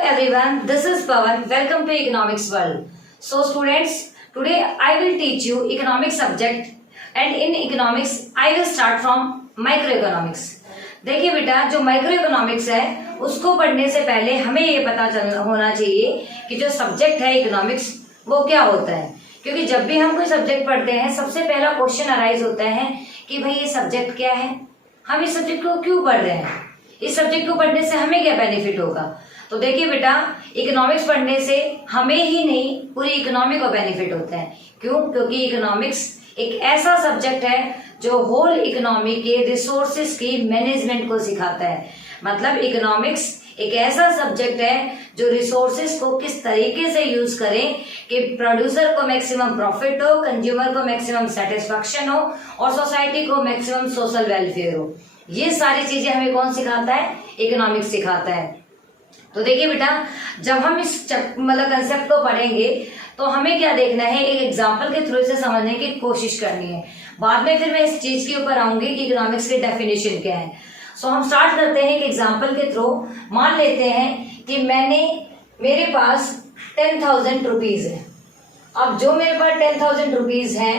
Everyone, this is Pawan. Welcome to Economics World. So students, today I will teach you economics subject and in economics I will start from microeconomics. देखिए बेटा, जो micro economics है उसको पढ़ने से पहले हमें ये पता होना चाहिए कि जो सब्जेक्ट है इकोनॉमिक्स वो क्या होता है, क्योंकि जब भी हम कोई सब्जेक्ट पढ़ते हैं सबसे पहला क्वेश्चन अराइज होता है कि भाई ये सब्जेक्ट क्या है, हम इस सब्जेक्ट को क्यों पढ़ रहे हैं, इस सब्जेक्ट को पढ़ने से हमें क्या बेनिफिट होगा। तो देखिए बेटा, इकोनॉमिक्स पढ़ने से हमें ही नहीं पूरी इकोनॉमी को बेनिफिट होता है। क्यों? क्योंकि इकोनॉमिक्स एक ऐसा सब्जेक्ट है जो होल इकोनॉमी के रिसोर्सेज की मैनेजमेंट को सिखाता है। मतलब इकोनॉमिक्स एक ऐसा सब्जेक्ट है जो रिसोर्सेज को किस तरीके से यूज करें कि प्रोड्यूसर को मैक्सिमम प्रॉफिट हो, कंज्यूमर को मैक्सिमम सेटिस्फेक्शन हो और सोसाइटी को मैक्सिमम सोशल वेलफेयर हो। ये सारी चीजें हमें कौन सिखाता है? इकोनॉमिक्स सिखाता है। तो देखिए बेटा, जब हम इस कंसेप्ट को पढ़ेंगे तो हमें क्या देखना है, एक एग्जांपल के थ्रू से समझने की कोशिश करनी है। बाद में फिर मैं इस चीज के ऊपर आऊंगी कि इकोनॉमिक्स की डेफिनेशन क्या है। सो हम स्टार्ट करते हैं एक एग्जांपल के थ्रू। मान लेते हैं कि मेरे पास 10,000 रुपीज है। अब जो मेरे पास 10,000 रुपीज है,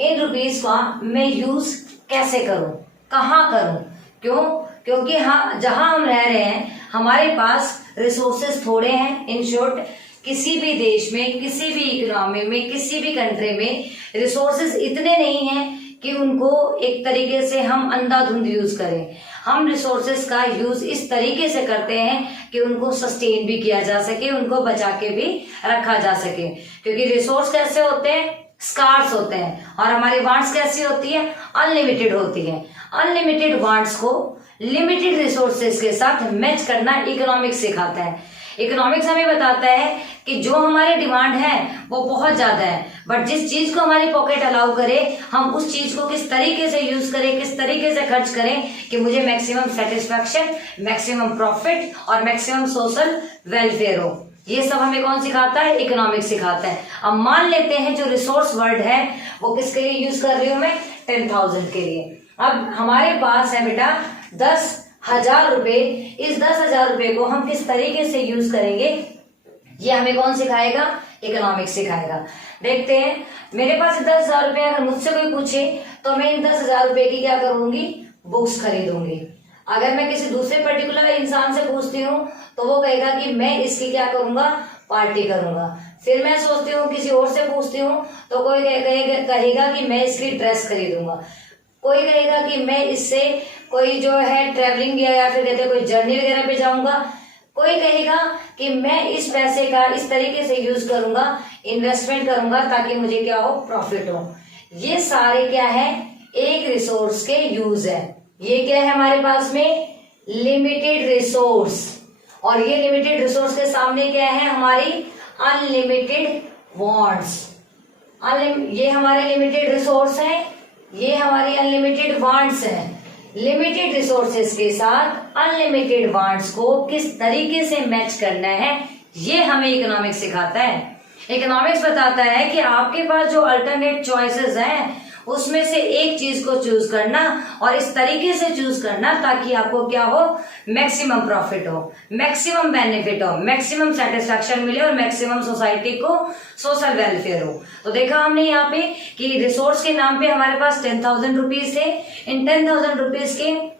इन रुपीज का मैं यूज कैसे करूं, कहाँ करूं? क्यों? क्योंकि जहां हम रह रहे हैं हमारे पास रिसोर्सेज थोड़े हैं। इन शॉर्ट, किसी भी देश में, किसी भी इकोनॉमी में, किसी भी कंट्री में रिसोर्सेज इतने नहीं हैं कि उनको एक तरीके से हम अंधाधुंध यूज करें। हम रिसोर्सेज का यूज इस तरीके से करते हैं कि उनको सस्टेन भी किया जा सके, उनको बचा के भी रखा जा सके। क्योंकि रिसोर्स कैसे होते हैं? स्कार्स होते हैं। और हमारी वांट्स कैसी होती है? अनलिमिटेड होती है। अनलिमिटेड वांट्स को लिमिटेड रिसोर्सेज के साथ मैच करना इकोनॉमिक्स सिखाता है। इकोनॉमिक्स हमें बताता है कि जो हमारी डिमांड है वो बहुत ज्यादा है, बट जिस चीज को हमारी पॉकेट अलाउ करे हम उस चीज को किस तरीके से यूज करें, किस तरीके से खर्च करें कि मुझे मैक्सिमम सेटिस्फेक्शन, मैक्सिमम प्रॉफिट और मैक्सिमम सोशल वेलफेयर हो। ये सब हमें कौन सिखाता है? इकोनॉमिक्स सिखाता है। अब मान लेते हैं जो रिसोर्स वर्ड है वो किसके लिए यूज कर रही हूं मैं? 10,000 के लिए। अब हमारे पास है बेटा 10,000 रुपए। इस 10,000 रुपए को हम किस तरीके से यूज करेंगे ये हमें कौन सिखाएगा? इकोनॉमिक्स सिखाएगा। देखते हैं, मेरे पास 10,000 रुपए अगर मुझसे कोई पूछे तो मैं इन 10,000 रुपए की क्या करूंगी? बुक्स खरीदूंगी। अगर मैं किसी दूसरे पर्टिकुलर इंसान से पूछती हूँ तो वो कहेगा कि मैं इसकी क्या करूंगा? पार्टी करूंगा। फिर मैं सोचती हूँ, किसी और से पूछती हूँ तो कोई कहेगा कि मैं इसकी ड्रेस खरीदूंगा। कोई कहेगा कि मैं इससे कोई जो है ट्रेवलिंग या फिर कहते हैं कोई जर्नी वगैरह पे जाऊंगा। कोई कहेगा कि मैं इस पैसे का इस तरीके से यूज करूंगा, इन्वेस्टमेंट करूंगा ताकि मुझे क्या हो? प्रॉफिट हो। ये सारे क्या है? एक रिसोर्स के यूज है। ये क्या है हमारे पास में? Limited resource. और ये लिमिटेड रिसोर्स के सामने क्या है? हमारी अनलिमिटेड वांट्स। ये हमारे लिमिटेड रिसोर्स है, ये हमारी अनलिमिटेड वांट्स है। लिमिटेड रिसोर्सेज के साथ अनलिमिटेड वांट्स को किस तरीके से मैच करना है ये हमें इकोनॉमिक्स सिखाता है। इकोनॉमिक्स बताता है कि आपके पास जो अल्टरनेट चॉइसेस हैं उसमें से एक चीज को चूज करना और इस तरीके से चूज करना ताकि आपको क्या हो? मैक्सिमम प्रॉफिट हो, मैक्सिमम बेनिफिट हो, मैक्सिमम सेटिस्फेक्शन मिले और मैक्सिमम सोसाइटी को सोशल वेलफेयर हो। तो देखा हमने यहाँ पे कि रिसोर्स के नाम पे हमारे पास 10,000 रुपीज थे। इन 10,000 रुपीज के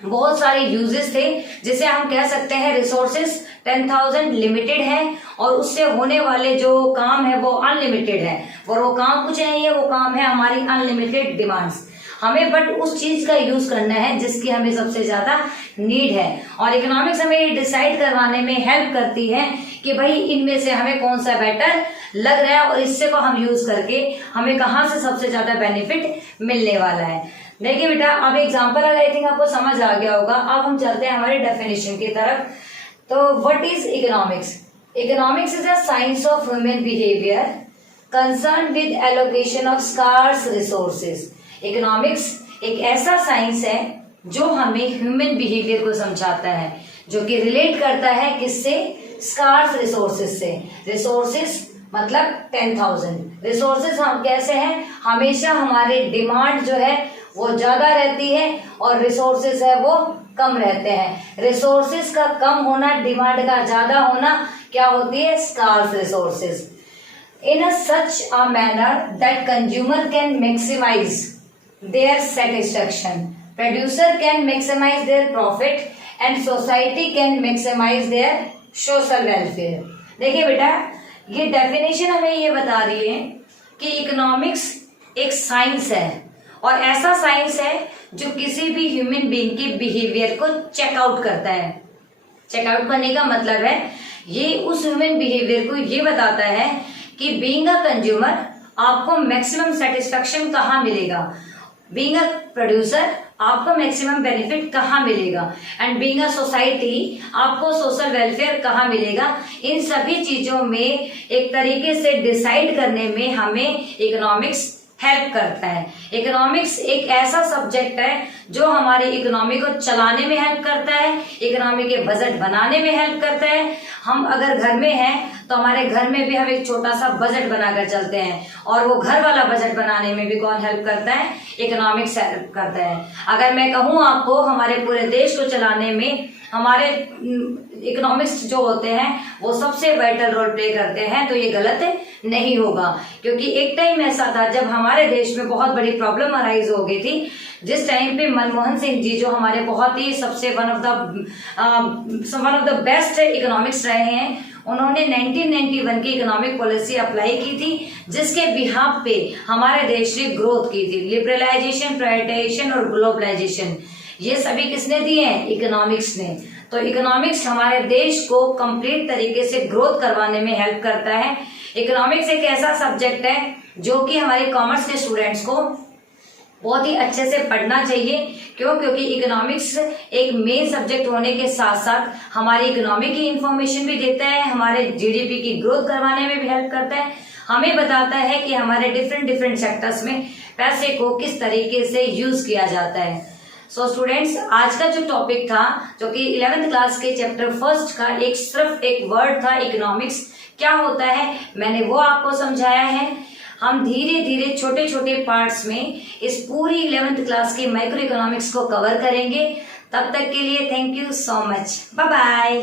बहुत सारे यूजेस थे, जिसे हम कह सकते हैं रिसोर्सेस 10,000 लिमिटेड है और उससे होने वाले जो काम है वो अनलिमिटेड है। और वो काम कुछ नहीं है, वो काम है हमारी अनलिमिटेड डिमांड्स। हमें बट उस चीज का यूज करना है जिसकी हमें सबसे ज्यादा नीड है। और इकोनॉमिक्स हमें ये डिसाइड करवाने में हेल्प करती है कि भाई इनमें से हमें कौन सा बेटर लग रहा है और इससे को हम यूज करके हमें कहाँ से सबसे ज्यादा बेनिफिट मिलने वाला है। देखिए बेटा, अब एग्जांपल आई थिंक आपको समझ आ गया होगा। अब हम चलते हैं हमारे डेफिनेशन की तरफ। तो what is economics? Economics is a science of human behaviour concern with allocation of scarce resources. Economics एक ऐसा साइंस है जो हमें ह्यूमन बिहेवियर को समझाता है, जो कि रिलेट करता है किससे? स्कार्स रिसोर्सेज से। रिसोर्सेज मतलब 10,000 रिसोर्सेज हम कैसे हैं? हमेशा हमारे डिमांड जो है वो ज्यादा रहती है और रिसोर्सेज है वो कम रहते हैं। रिसोर्सेज का कम होना, डिमांड का ज्यादा होना क्या होती है? Scarce resources. In a such a manner that consumer can maximize their satisfaction, producer can maximize their profit and society can maximize their social welfare। देखिए बेटा, ये डेफिनेशन हमें ये बता रही है कि इकोनॉमिक्स एक साइंस है और ऐसा साइंस है जो किसी भी ह्यूमन बीइंग के बिहेवियर को चेकआउट करता है। चेकआउट करने का मतलब है ये उस ह्यूमन बिहेवियर को ये बताता है कि बीइंग अ कंज्यूमर आपको मैक्सिमम सेटिस्फेक्शन कहाँ मिलेगा, बीइंग अ प्रोड्यूसर आपको मैक्सिमम बेनिफिट कहाँ मिलेगा, एंड बीइंग अ सोसाइटी आपको सोशल वेलफेयर कहाँ मिलेगा। इन सभी चीजों में एक तरीके से डिसाइड करने में हमें इकोनॉमिक्स हेल्प करता है। इकोनॉमिक्स एक ऐसा सब्जेक्ट है जो हमारी इकोनॉमी को चलाने में हेल्प करता है, इकोनॉमी के बजट बनाने में हेल्प करता है। हम अगर घर में हैं तो हमारे घर में भी हम एक छोटा सा बजट बनाकर चलते हैं और वो घर वाला बजट बनाने में भी कौन हेल्प करता है? इकोनॉमिक्स हेल्प करता है। अगर मैं कहूँ आपको हमारे पूरे देश को चलाने में हमारे इकोनॉमिक्स जो होते हैं वो सबसे वाइटल रोल प्ले करते हैं, तो ये गलत नहीं होगा। क्योंकि एक टाइम ऐसा था जब हमारे देश में बहुत बड़ी प्रॉब्लम अराइज हो गई थी, जिस टाइम पे मनमोहन सिंह जी जो हमारे बहुत ही सबसे one of the best economics रहे हैं, उन्होंने 1991 की इकोनॉमिक पॉलिसी अप्लाई की थी, जिसके बिहाफ पे हमारे देश ने ग्रोथ की थी। लिबरलाइजेशन, प्राइवेटाइजेशन और ग्लोबलाइजेशन, ये सभी किसने दिए हैं? इकोनॉमिक्स ने। तो इकोनॉमिक्स हमारे देश को कंप्लीट तरीके से ग्रोथ करवाने में हेल्प करता है। इकोनॉमिक्स एक ऐसा सब्जेक्ट है जो कि हमारे कॉमर्स के स्टूडेंट्स को बहुत ही अच्छे से पढ़ना चाहिए। क्यों? क्योंकि इकोनॉमिक्स एक मेन सब्जेक्ट होने के साथ साथ हमारी इकोनॉमी की इंफॉर्मेशन भी देता है, हमारे जीडीपी की ग्रोथ करवाने में भी हेल्प करता है, हमें बताता है कि हमारे डिफरेंट सेक्टर्स में पैसे को किस तरीके से यूज किया जाता है। सो स्टूडेंट्स, आज का जो टॉपिक था, जो कि 11th क्लास के चैप्टर फर्स्ट का सिर्फ एक वर्ड था, इकोनॉमिक्स क्या होता है, मैंने वो आपको समझाया है। हम धीरे धीरे छोटे छोटे पार्ट्स में इस पूरी 11th क्लास की माइक्रो इकोनॉमिक्स को कवर करेंगे। तब तक के लिए thank you so much, bye bye.